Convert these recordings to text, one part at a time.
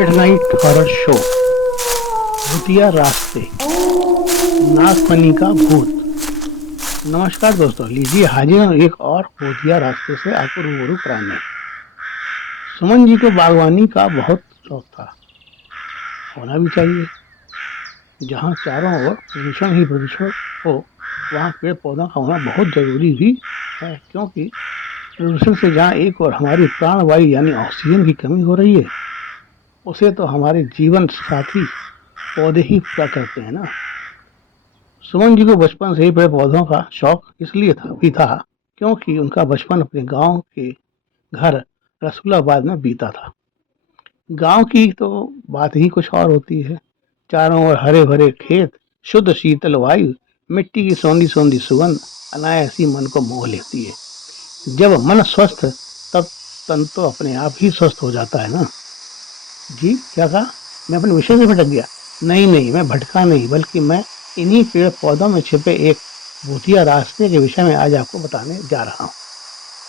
Midnight horror show, भूतिया रास्ते, नागफनी का भूत। नमस्कार दोस्तों, लीजिए हाजिर हूँ एक और भूतिया रास्ते से आपको रूबरू कराने। सुमन जी को बागवानी का बहुत शौक था, होना भी चाहिए। जहाँ चारों ओर प्रदूषण ही प्रदूषण हो, वहाँ पेड़ पौधों का होना बहुत जरूरी भी है, क्योंकि प्रदूषण से जहाँ एक और हमारी प्राणवायु यानी ऑक्सीजन की कमी हो रही है, उसे तो हमारे जीवन साथी पौधे ही पूरा करते हैं ना। सुमन जी को बचपन से ही पेड़ पौधों का शौक इसलिए था क्योंकि उनका बचपन अपने गांव के घर रसूलाबाद में बीता था। गांव की तो बात ही कुछ और होती है। चारों ओर हरे भरे खेत, शुद्ध शीतल वायु, मिट्टी की सौंधी सौंधी सुगंध अनायास ही मन को मोह लेती है। जब मन स्वस्थ, तब तन तो अपने आप ही स्वस्थ हो जाता है ना। जी क्या कहा? मैं अपने विषय से भटक गया? नहीं नहीं, मैं भटका नहीं, बल्कि मैं इन्हीं पेड़ पौधों में छिपे एक भूतिया रास्ते के विषय में आज आपको बताने जा रहा हूँ।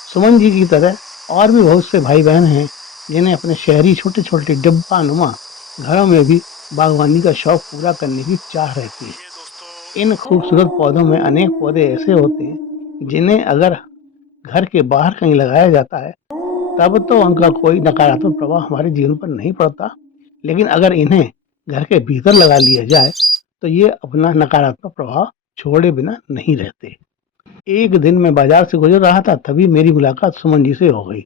सुमन जी की तरह और भी बहुत से भाई बहन हैं जिन्हें अपने शहरी छोटे छोटे डिब्बा नुमा घरों में भी बागवानी का शौक पूरा करने की चाह रहती है। इन खूबसूरत पौधों में अनेक पौधे ऐसे होते हैं जिन्हें अगर घर के बाहर कहीं लगाया जाता है तब तो उनका कोई नकारात्मक प्रभाव हमारे जीवन पर नहीं पड़ता, लेकिन अगर इन्हें घर के भीतर लगा लिया जाए तो ये अपना नकारात्मक प्रभाव छोड़े बिना नहीं रहते। एक दिन मैं बाजार से गुजर रहा था, तभी मेरी मुलाकात सुमन जी से हो गई।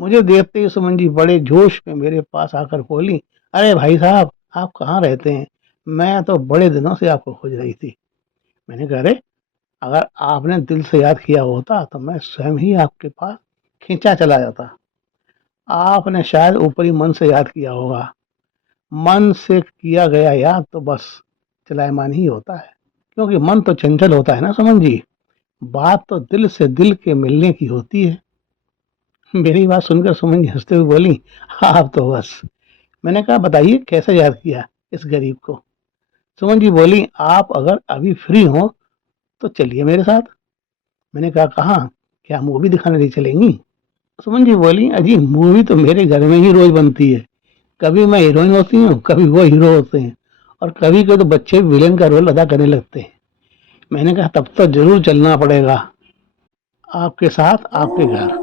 मुझे देखते ही सुमन जी बड़े जोश में मेरे पास आकर बोली, अरे भाई साहब, आप कहाँ रहते हैं? मैं तो बड़े दिनों से आपको खोज रही थी। मैंने कहा, अरे अगर आपने दिल से याद किया होता तो मैं स्वयं ही आपके पास खींचा चला जाता। आपने शायद ऊपरी मन से याद किया होगा। मन से किया गया याद तो बस चलायमान ही होता है, क्योंकि मन तो चंचल होता है ना सुमन जी। बात तो दिल से दिल के मिलने की होती है। मेरी बात सुनकर सुमन जी हंसते हुए बोली, आप तो बस। मैंने कहा, बताइए कैसे याद किया इस गरीब को? सुमन जी बोली, आप अगर अभी फ्री हो तो चलिए मेरे साथ। मैंने कहा, कहाँ? क्या मूवी दिखाने नहीं चलेंगी? सुमन जी बोली, अजी मूवी तो मेरे घर में ही रोज बनती है। कभी मैं हीरोइन होती हूँ, कभी वो हीरो होते हैं, और कभी कभी तो बच्चे विलेन का रोल अदा करने लगते हैं। मैंने कहा, तब तो जरूर चलना पड़ेगा आपके साथ आपके घर।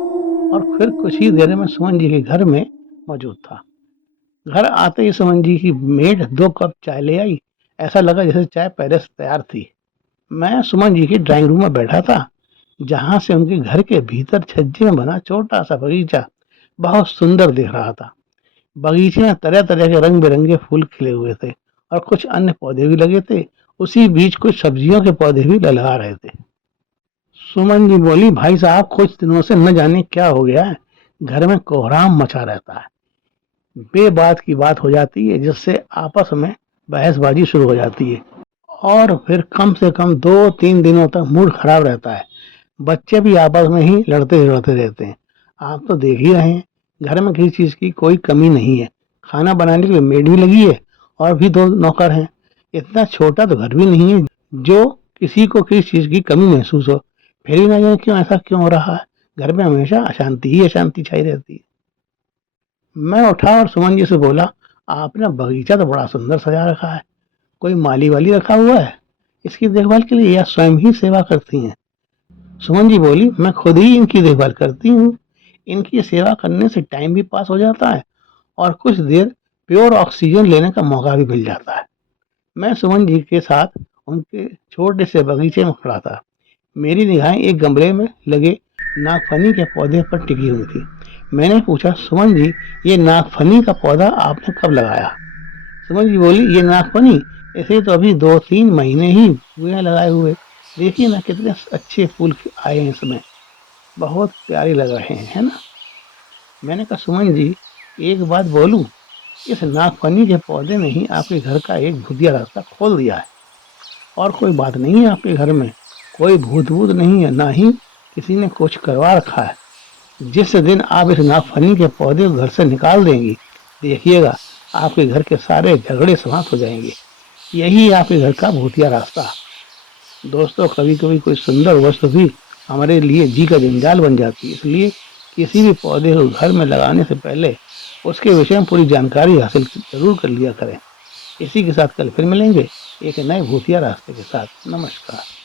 और फिर कुछ ही देर में सुमन जी के घर में मौजूद था। घर आते ही सुमन जी की मेड 2 कप चाय ले आई। ऐसा लगा जैसे चाय पहले से तैयार थी। मैं सुमन जी की ड्राइंग रूम में बैठा था, जहां से उनके घर के भीतर छज्जे में बना छोटा सा बगीचा बहुत सुंदर दिख रहा था। बगीचे में तरह तरह के रंग बिरंगे फूल खिले हुए थे और कुछ अन्य पौधे भी लगे थे। उसी बीच कुछ सब्जियों के पौधे भी लगा रहे थे। सुमन जी बोली, भाई साहब, कुछ दिनों से न जाने क्या हो गया है, घर में कोहराम मचा रहता है। बेबात की बात हो जाती है, जिससे आपस में बहसबाजी शुरू हो जाती है, और फिर कम से कम 2-3 दिनों तक मूड खराब रहता है। बच्चे भी आपस में ही लड़ते लड़ते रहते हैं। आप तो देख ही रहे हैं, घर में किसी चीज की कोई कमी नहीं है। खाना बनाने के लिए मेड भी लगी है और भी 2 नौकर हैं। इतना छोटा तो घर भी नहीं है जो किसी को किसी चीज की कमी महसूस हो। फिर भी ना जाने क्यों ऐसा क्यों हो रहा है, घर में हमेशा अशांति ही अशांति छाई रहती है। मैं उठा और सुमन जी से बोला, आपने बगीचा तो बड़ा सुंदर सजा रखा है, कोई माली वाली रखा हुआ है इसकी देखभाल के लिए, या स्वयं ही सेवा करती हैं? सुमन जी बोली, मैं खुद ही इनकी देखभाल करती हूँ। इनकी सेवा करने से टाइम भी पास हो जाता है और कुछ देर प्योर ऑक्सीजन लेने का मौका भी मिल जाता है। मैं सुमन जी के साथ उनके छोटे से बगीचे में खड़ा था। मेरी निगाहें एक गमले में लगे नागफनी के पौधे पर टिकी हुई थी। मैंने पूछा, सुमन जी, ये नागफनी का पौधा आपने कब लगाया? सुमन जी बोली, ये नागफनी, इसे तो अभी 2-3 महीने ही हुए हैं लगाए हुए। देखिए ना कितने अच्छे फूल आए हैं इसमें, बहुत प्यारे लग रहे हैं, है ना? मैंने कहा, सुमन जी, एक बात बोलूं, इस नागफनी के पौधे ने ही आपके घर का एक भूतिया रास्ता खोल दिया है। और कोई बात नहीं है आपके घर में, कोई भूत भूत नहीं है, ना ही किसी ने कुछ करवा रखा है। जिस दिन आप इस नागफनी के पौधे को घर से निकाल देंगी, देखिएगा आपके घर के सारे झगड़े समाप्त हो जाएंगे। यही है आपके घर का भूतिया रास्ता। दोस्तों, कभी कभी कोई सुंदर वस्तु भी हमारे लिए जी का जंजाल बन जाती है, इसलिए किसी भी पौधे को घर में लगाने से पहले उसके विषय में पूरी जानकारी हासिल जरूर कर लिया करें। इसी के साथ कल फिर मिलेंगे एक नए भूतिया रास्ते के साथ। नमस्कार।